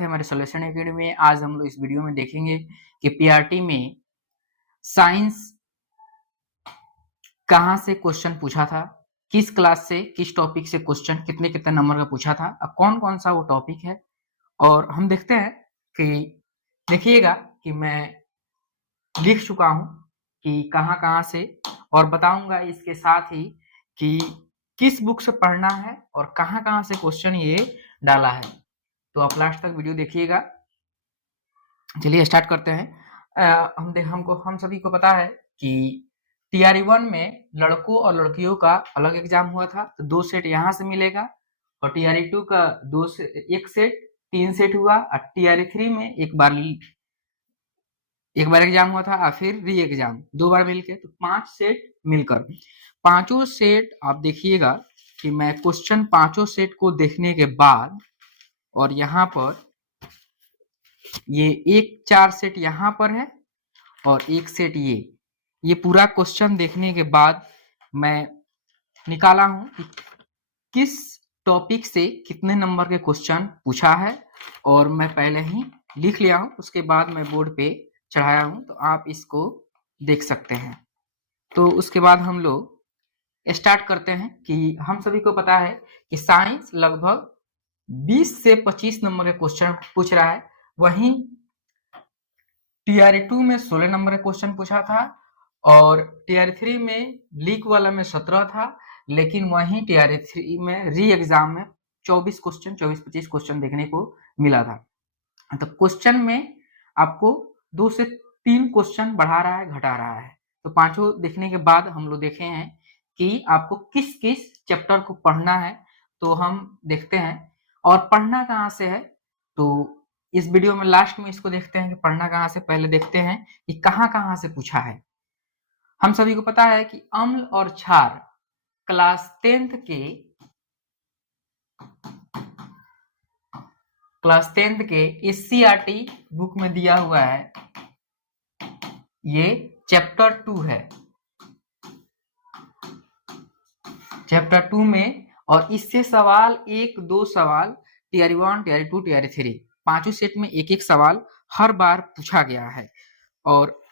है हमारे solution academy में। आज हम लोग इस वीडियो में देखेंगे कि पीआरटी में साइंस कहाँ से क्वेश्चन पूछा था, किस क्लास से किस टॉपिक से क्वेश्चन कितने कितने नंबर का पूछा था, अब कौन कौन सा वो टॉपिक है। और हम देखते हैं कि देखिएगा कि मैं लिख चुका हूँ कि कहाँ कहाँ से, और बताऊंगा इसके साथ ही कि किस बुक से पढ़ना है और कहाँ कहाँ से क्वेश्चन ये डाला है। तो आप लास्ट तक वीडियो देखिएगा। चलिए स्टार्ट करते हैं। हम सभी को पता है कि TRE-1 में लड़कों और लड़कियों का अलग एग्जाम हुआ था, तो 2 सेट यहाँ से मिलेगा, और TRE-2 का 1 सेट 3 सेट हुआ, और TRE-3 में एक बार एग्जाम हुआ था और फिर री एग्जाम 2 बार मिलके, तो 5 सेट मिलकर पांचों सेट आप देखिएगा कि मैं क्वेश्चन पांचों सेट को देखने के बाद, और यहाँ पर ये एक 4 सेट यहाँ पर है और एक सेट ये पूरा क्वेश्चन देखने के बाद मैं निकाला हूं कि किस टॉपिक से कितने नंबर के क्वेश्चन पूछा है, और मैं पहले ही लिख लिया हूं, उसके बाद मैं बोर्ड पे चढ़ाया हूं, तो आप इसको देख सकते हैं। तो उसके बाद हम लोग स्टार्ट करते हैं कि हम सभी को पता है कि साइंस लगभग 20 से 25 नंबर के क्वेश्चन पूछ रहा है। वहीं TRE-2 में 16 नंबर का क्वेश्चन पूछा था, और TRE-3 में लीक वाला में 17 था, लेकिन वहीं TRE-3 में री एग्जाम में 24-25 क्वेश्चन देखने को मिला था। तो क्वेश्चन में आपको 2 से 3 क्वेश्चन बढ़ा रहा है, घटा रहा है। तो पांचों देखने के बाद हम लोग देखे हैं कि आपको किस किस चैप्टर को पढ़ना है, तो हम देखते हैं। और पढ़ना कहाँ से है, तो इस वीडियो में लास्ट में इसको देखते हैं कि पढ़ना कहाँ से। पहले देखते हैं कि कहाँ कहाँ से पूछा है। हम सभी को पता है कि अम्ल और क्षार क्लास 10th के SCERT बुक में दिया हुआ है, ये चैप्टर 2 है, चैप्टर 2 में। और इससे सवाल 1-2 सवाल TRE-1, TRE-2, TRE-3 पांचों सेट में एक एक सवाल हर बार पूछा गया है। और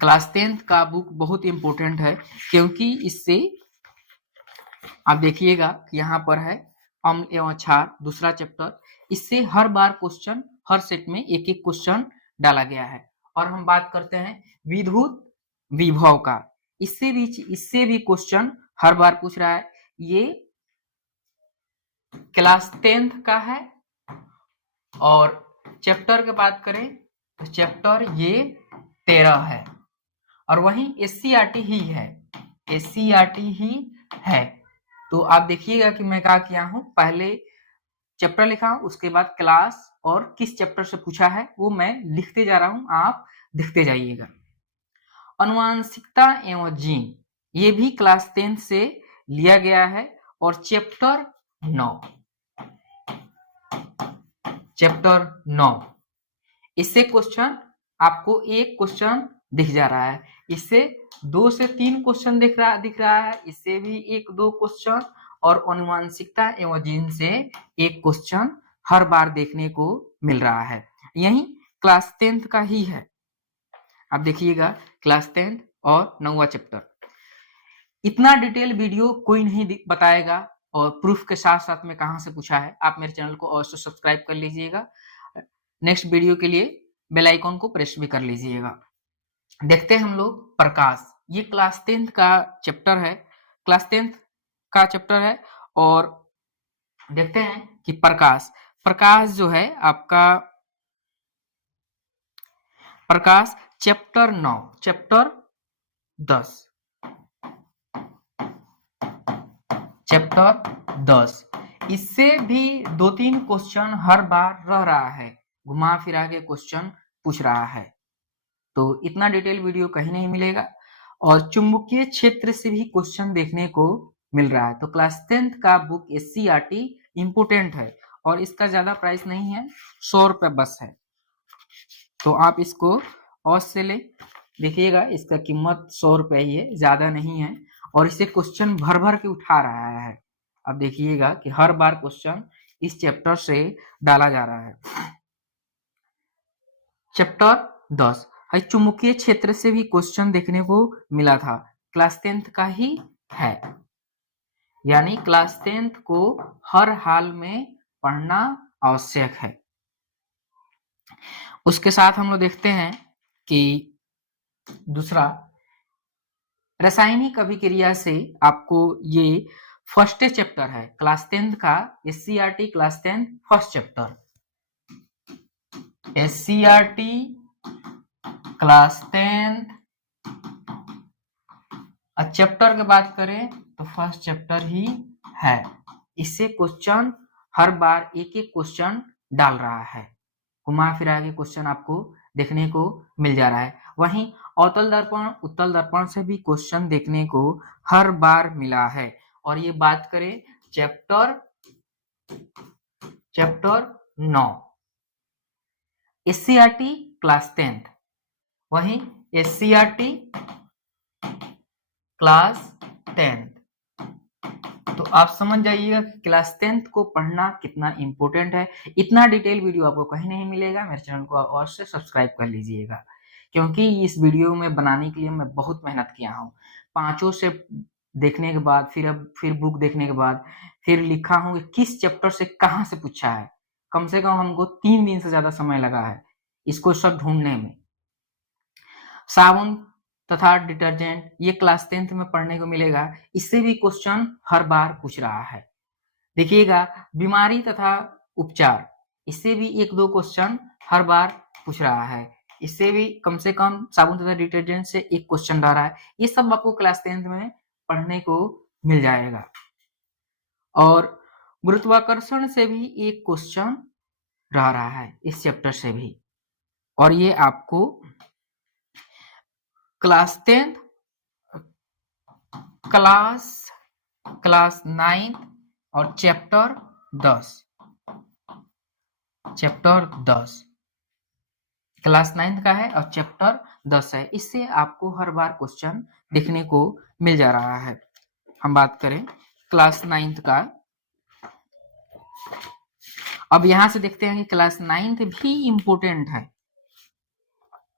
क्लास 10th का बुक बहुत इंपॉर्टेंट है, क्योंकि इससे आप देखिएगा यहाँ पर है अम्ल एवं क्षार दूसरा चैप्टर, इससे हर बार क्वेश्चन हर सेट में एक एक क्वेश्चन डाला गया है। और हम बात करते हैं विद्युत विभव का, इससे भी क्वेश्चन हर बार पूछ रहा है। ये क्लास 10th का है। और चैप्टर की बात करें तो चैप्टर ये 13 है, और वहीं SCERT ही है, SCERT ही है। तो आप देखिएगा कि मैं क्या किया हूं, पहले चैप्टर लिखा हूं, उसके बाद क्लास और किस चैप्टर से पूछा है वो मैं लिखते जा रहा हूं, आप देखते जाइएगा। आनुवंशिकता एवं जीन, ये भी क्लास 10th से लिया गया है, और चैप्टर 9 इससे क्वेश्चन आपको एक क्वेश्चन दिख जा रहा है, इससे 2 से 3 क्वेश्चन दिख रहा है, इससे भी 1-2 क्वेश्चन, और आनुवंशिकता एवं जीन से एक क्वेश्चन हर बार देखने को मिल रहा है। यही क्लास 10th का ही है। आप देखिएगा क्लास 10th और 9वां चैप्टर, इतना डिटेल वीडियो कोई नहीं बताएगा, और प्रूफ के साथ साथ में कहां से पूछा है। आप मेरे चैनल को अवश्य सब्सक्राइब कर लीजिएगा, नेक्स्ट वीडियो के लिए बेल आइकॉन को प्रेस भी कर लीजिएगा। देखते हैं हम लोग प्रकाश, ये क्लास 10th का चैप्टर है, क्लास 10th का चैप्टर है। और देखते हैं कि प्रकाश जो है आपका, प्रकाश चैप्टर 9 चैप्टर 10 इससे भी 2-3 क्वेश्चन हर बार रह रहा है, घुमा फिरा के क्वेश्चन पूछ रहा है। तो इतना डिटेल वीडियो कहीं नहीं मिलेगा, और चुंबकीय क्षेत्र से भी क्वेश्चन देखने को मिल रहा है। तो क्लास 10th का बुक SCERT इंपोर्टेंट है, और इसका ज्यादा प्राइस नहीं है, 100 रुपये बस है। तो आप इसको औस से ले देखिएगा, इसका कीमत 100 रुपये ही है, ज्यादा नहीं है, और इसे क्वेश्चन भर भर के उठा रहा है। अब देखिएगा कि हर बार क्वेश्चन इस चैप्टर से डाला जा रहा है। चैप्टर 10 है, चुंबकीय क्षेत्र से भी क्वेश्चन देखने को मिला था, क्लास 10th का ही है, यानी क्लास 10th को हर हाल में पढ़ना आवश्यक है। उसके साथ हम लोग देखते हैं कि दूसरा रासायनिक अभिक्रिया से आपको ये फर्स्ट चैप्टर है क्लास 10th का, SCERT class 10 first chapter, SCERT class 10 chapter की बात करें तो फर्स्ट चैप्टर ही है। इससे क्वेश्चन हर बार एक एक क्वेश्चन डाल रहा है, घुमा फिरा के क्वेश्चन आपको देखने को मिल जा रहा है। वहीं अवतल दर्पण उत्तल दर्पण से भी क्वेश्चन देखने को हर बार मिला है। और ये बात करें चैप्टर 9 एससीईआरटी क्लास 10, वहीं एससीईआरटी क्लास 10, तो आप समझ जाइएगा कि क्लास 10th को पढ़ना कितना इंपॉर्टेंट है। इतना डिटेल वीडियो आपको कहीं नहीं मिलेगा, मेरे चैनल को और से सब्सक्राइब कर लीजिएगा, क्योंकि इस वीडियो में बनाने के लिए मैं बहुत मेहनत किया हूँ। पांचों से देखने के बाद फिर बुक देखने के बाद फिर लिखा हूँ कि किस चैप्टर से कहाँ से पूछा है। कम से कम हमको 3 दिन से ज्यादा समय लगा है इसको सब ढूंढने में। साबुन तथा डिटर्जेंट ये क्लास 10th में पढ़ने को मिलेगा, इससे भी क्वेश्चन हर बार पूछ रहा है। देखिएगा बीमारी तथा उपचार, इससे भी 1-2 क्वेश्चन हर बार पूछ रहा है, इससे भी कम से कम साबुन तथा डिटर्जेंट से 1 क्वेश्चन रह रहा है। ये सब आपको क्लास 10th में पढ़ने को मिल जाएगा। और गुरुत्वाकर्षण से भी 1 क्वेश्चन रह रहा है इस चैप्टर से भी, और ये आपको क्लास 10th क्लास 9 और चैप्टर 10 क्लास 9 का है और चैप्टर 10 है। इससे आपको हर बार क्वेश्चन देखने को मिल जा रहा है। हम बात करें क्लास 9 का, अब यहां से देखते हैं कि क्लास 9 भी इंपोर्टेंट है।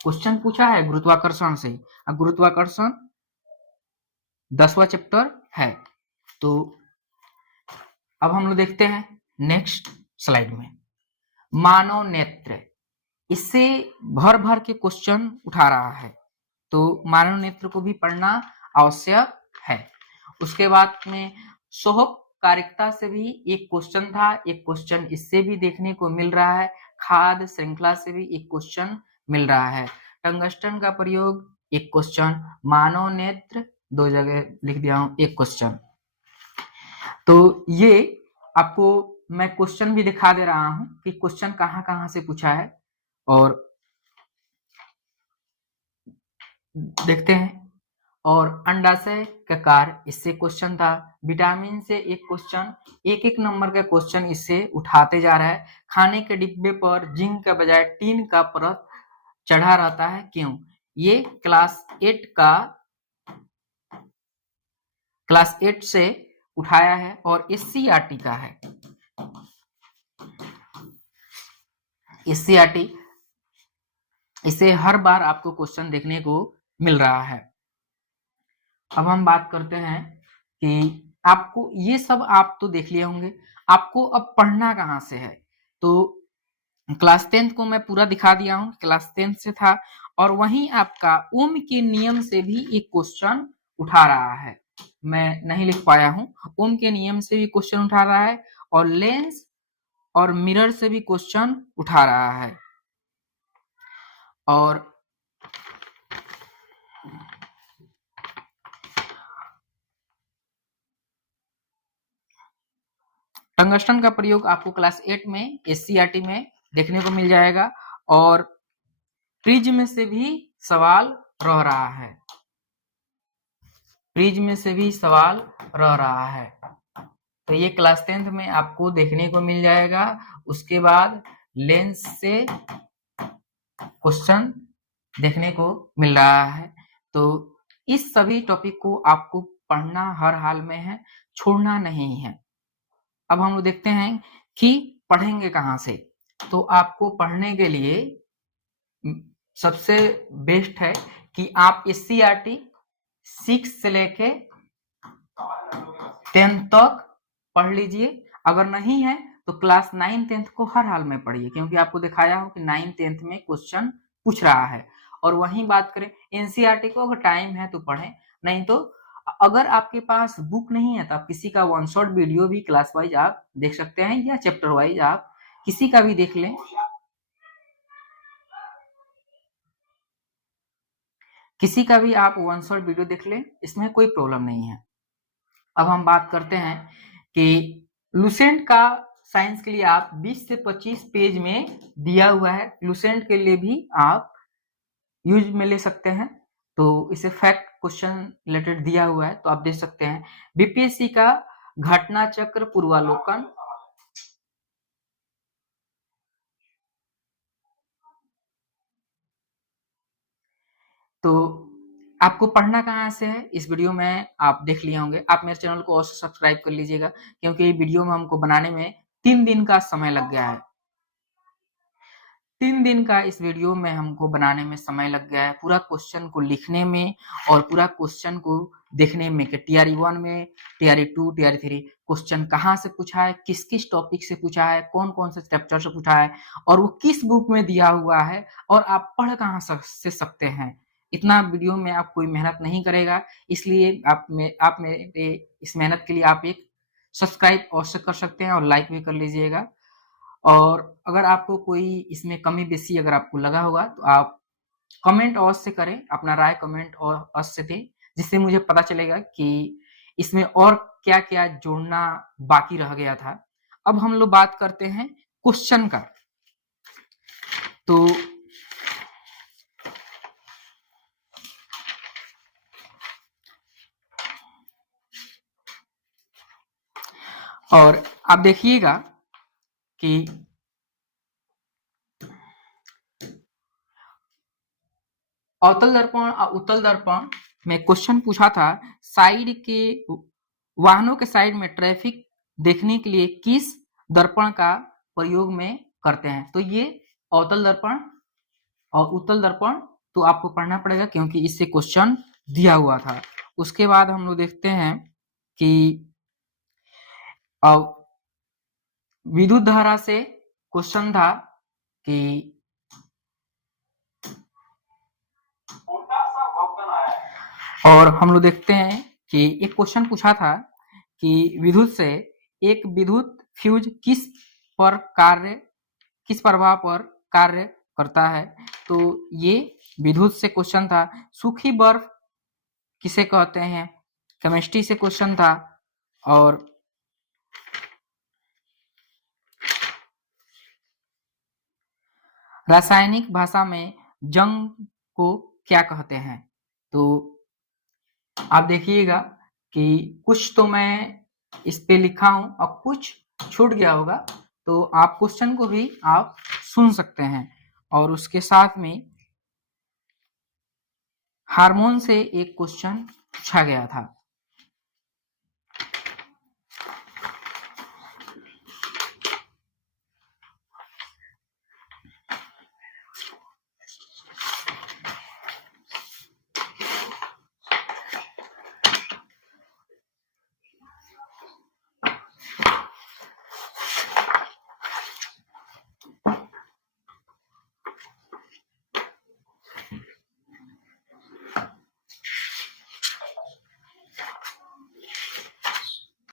क्वेश्चन पूछा है गुरुत्वाकर्षण से, अब गुरुत्वाकर्षण 10वां चैप्टर है। तो अब हम लोग देखते हैं नेक्स्ट स्लाइड में मानव नेत्र, इससे भर भर के क्वेश्चन उठा रहा है, तो मानव नेत्र को भी पढ़ना आवश्यक है। उसके बाद में सोहकारिकता से भी 1 क्वेश्चन था, 1 क्वेश्चन इससे भी देखने को मिल रहा है। खाद्य श्रृंखला से भी 1 क्वेश्चन मिल रहा है। टंगस्टन का प्रयोग 1 क्वेश्चन, मानव नेत्र 2 जगह लिख दिया हूं 1 क्वेश्चन। तो ये आपको मैं क्वेश्चन भी दिखा दे रहा हूं कि क्वेश्चन कहां कहां से पूछा है, और देखते हैं। और अंडाशय का कार्य, इससे क्वेश्चन था। विटामिन से 1 क्वेश्चन, 1-1 नंबर का क्वेश्चन इससे उठाते जा रहा है। खाने के डिब्बे पर जिंक का बजाय टीन का परत चढ़ा रहता है, क्यों? ये क्लास 8 से उठाया है और एससीईआरटी का है। एससीईआरटी, इसे हर बार आपको क्वेश्चन देखने को मिल रहा है। अब हम बात करते हैं कि आपको ये सब आप तो देख लिए होंगे, आपको अब पढ़ना कहाँ से है। तो क्लास 10th को मैं पूरा दिखा दिया हूं, क्लास 10th से था। और वहीं आपका ओम के नियम से भी 1 क्वेश्चन उठा रहा है, मैं नहीं लिख पाया हूं। ओम के नियम से भी क्वेश्चन उठा रहा है और लेंस और मिरर से भी क्वेश्चन उठा रहा है। और टंगस्टन का प्रयोग आपको क्लास 8 में एससीईआरटी में देखने को मिल जाएगा। और प्रिज्म से भी सवाल रह रहा है, प्रिज्म से भी सवाल रह रहा है, तो ये क्लास 10th में आपको देखने को मिल जाएगा। उसके बाद लेंस से क्वेश्चन देखने को मिल रहा है। तो इस सभी टॉपिक को आपको पढ़ना हर हाल में है, छोड़ना नहीं है। अब हम लोग देखते हैं कि पढ़ेंगे कहाँ से। तो आपको पढ़ने के लिए सबसे बेस्ट है कि आप SCERT 6 से लेके 10 तक पढ़ लीजिए। अगर नहीं है तो क्लास 9 10 को हर हाल में पढ़िए, क्योंकि आपको दिखाया हो कि 9 10 में क्वेश्चन पूछ रहा है। और वहीं बात करें NCERT को, अगर टाइम है तो पढ़ें, नहीं तो अगर आपके पास बुक नहीं है तो आप किसी का वन शॉट वीडियो भी क्लास वाइज आप देख सकते हैं, या चैप्टर वाइज आप किसी का भी देख लें, किसी का भी आप वन शॉट वीडियो देख लें, इसमें कोई प्रॉब्लम नहीं है। अब हम बात करते हैं कि लुसेंट का साइंस के लिए आप 20 से 25 पेज में दिया हुआ है, लुसेंट के लिए भी आप यूज में ले सकते हैं। तो इसे फैक्ट क्वेश्चन रिलेटेड दिया हुआ है, तो आप देख सकते हैं। बीपीएससी का घटना चक्र पूर्वालोकन, तो आपको पढ़ना कहाँ से है, इस वीडियो में आप देख लिए होंगे। आप मेरे चैनल को अवश्य सब्सक्राइब कर लीजिएगा, क्योंकि ये वीडियो में हमको बनाने में 3 दिन का समय लग गया है। 3 दिन का इस वीडियो में हमको बनाने में समय लग गया है, पूरा क्वेश्चन को लिखने में और पूरा क्वेश्चन को देखने में कि TRE 1 में, TRE 2, TRE 3 क्वेश्चन कहाँ से पूछा है, किस किस टॉपिक से पूछा है, कौन कौन से चैप्टर से पूछा है, और वो किस बुक में दिया हुआ है, और आप पढ़ कहाँ से सकते हैं। इतना वीडियो में आप कोई मेहनत नहीं करेगा, इसलिए आप मेरे इस मेहनत के लिए आप एक सब्सक्राइब अवश्य कर सकते हैं और लाइक भी कर लीजिएगा। और अगर आपको कोई इसमें कमी बेसी अगर आपको लगा होगा तो आप कमेंट अवश्य करें, अपना राय कमेंट और अवश्य दें, जिससे मुझे पता चलेगा कि इसमें और क्या क्या जोड़ना बाकी रह गया था। अब हम लोग बात करते हैं क्वेश्चन का। तो और आप देखिएगा कि अवतल दर्पण और उत्तल दर्पण में क्वेश्चन पूछा था, साइड के वाहनों के साइड में ट्रैफिक देखने के लिए किस दर्पण का प्रयोग में करते हैं। तो ये अवतल दर्पण और उत्तल दर्पण तो आपको पढ़ना पड़ेगा, क्योंकि इससे क्वेश्चन दिया हुआ था। उसके बाद हम लोग देखते हैं कि विद्युत धारा से क्वेश्चन था कि और हम लोग देखते हैं कि एक क्वेश्चन पूछा था कि विद्युत से एक विद्युत फ्यूज किस प्रभाव पर कार्य करता है। तो ये विद्युत से क्वेश्चन था। सूखी बर्फ किसे कहते हैं, केमिस्ट्री से क्वेश्चन था। और रासायनिक भाषा में जंग को क्या कहते हैं। तो आप देखिएगा कि कुछ तो मैं इस पे लिखा हूं और कुछ छूट गया होगा, तो आप क्वेश्चन को भी आप सुन सकते हैं। और उसके साथ में हार्मोन से एक क्वेश्चन पूछा गया था।